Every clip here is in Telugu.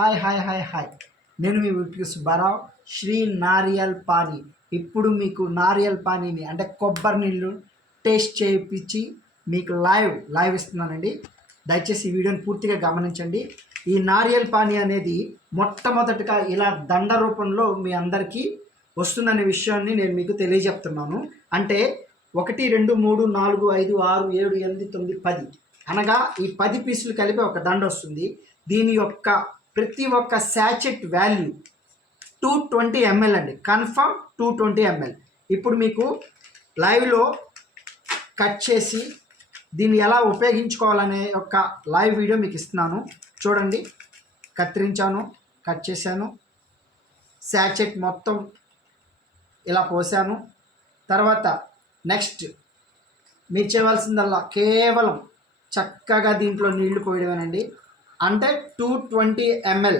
హాయ్ హాయ్ హాయ్ హాయ్ నేను మీ వీటికి సుబ్బారావు శ్రీ నారియల్ పానీ. ఇప్పుడు మీకు నారియల్ పానీని అంటే కొబ్బరి నీళ్ళు టేస్ట్ చేయించి మీకు లైవ్ ఇస్తున్నానండి. దయచేసి ఈ వీడియోని పూర్తిగా గమనించండి. ఈ నారియల్ పానీ అనేది మొట్టమొదటిగా ఇలా దండ రూపంలో మీ అందరికీ వస్తుందనే విషయాన్ని నేను మీకు తెలియజెప్తున్నాను. అంటే 1 2 3 4 5 6 7 8 9 10 అనగా ఈ 10 పీసులు కలిపి ఒక దండ వస్తుంది. దీని యొక్క ప్రతి ఒక్క శాచెట్ వాల్యూ 220 ml అండి. Confirm 220 ml. ఇప్పుడు మీకు లైవ్లో కట్ చేసి దీన్ని ఎలా ఉపయోగించుకోవాలనే ఒక లైవ్ వీడియో మీకు ఇస్తున్నాను. చూడండి, కత్తిరించాను, కట్ చేశాను, శాచెట్ మొత్తం ఇలా పోసాను. తర్వాత నెక్స్ట్ మీరు చేయవలసిందల్లా కేవలం చక్కగా దీంట్లో నీళ్లు పోయడమేనండి. అంటే 220 ml,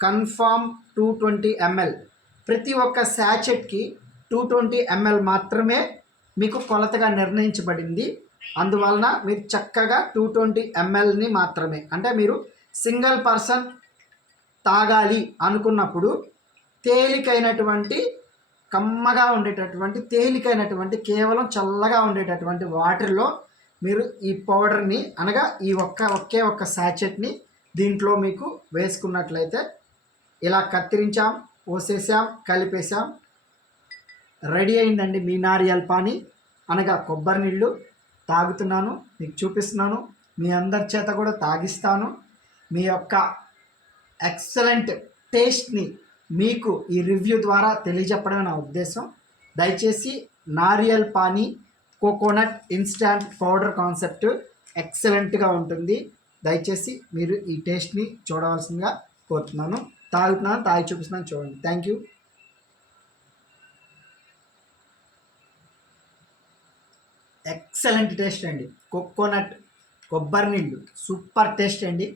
కన్ఫామ్ 220 ml. ప్రతి ఒక్క శాచెట్కి 220 ml మాత్రమే మీకు కొలతగా నిర్ణయించబడింది. అందువలన మీరు చక్కగా 220 mlని మాత్రమే, అంటే మీరు సింగిల్ పర్సన్ తాగాలి అనుకున్నప్పుడు తేలికైనటువంటి కమ్మగా ఉండేటటువంటి తేలికైనటువంటి కేవలం చల్లగా ఉండేటటువంటి వాటర్లో మీరు ఈ పౌడర్ని అనగా ఈ ఒకే ఒక్క శాచెట్ని దీంట్లో మీకు వేసుకున్నట్లయితే ఇలా కత్తిరించాం, పోసేసాం, కలిపేసాం, రెడీ అయిందండి మీ నారియల్ పానీ అనగా కొబ్బరి నీళ్ళు. తాగుతున్నాను, మీకు చూపిస్తున్నాను, మీ అందరి చేత కూడా తాగిస్తాను. మీ యొక్క ఎక్సలెంట్ టేస్ట్ని మీకు ఈ రివ్యూ ద్వారా తెలియజెప్పడమే నా ఉద్దేశం. దయచేసి nariyal pani coconut instant powder concept ఎక్సలెంట్గా ఉంటుంది. దయచేసి మీరు ఈ టేస్ట్ని చూడవలసిందిగా కోరుతున్నాను. తాగి చూపిస్తున్నాను, చూడండి. Thank you. ఎక్సలెంట్ టేస్ట్ అండి. కోకోనట్ కొబ్బరి నీళ్ళు సూపర్ టేస్ట్ అండి.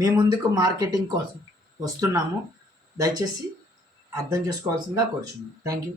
మీ ముందుకు మార్కెటింగ్ కోసం వస్తున్నాము. దయచేసి అర్థం చేసుకోవాల్సిందిగా కోరుచున్నాను. Thank you.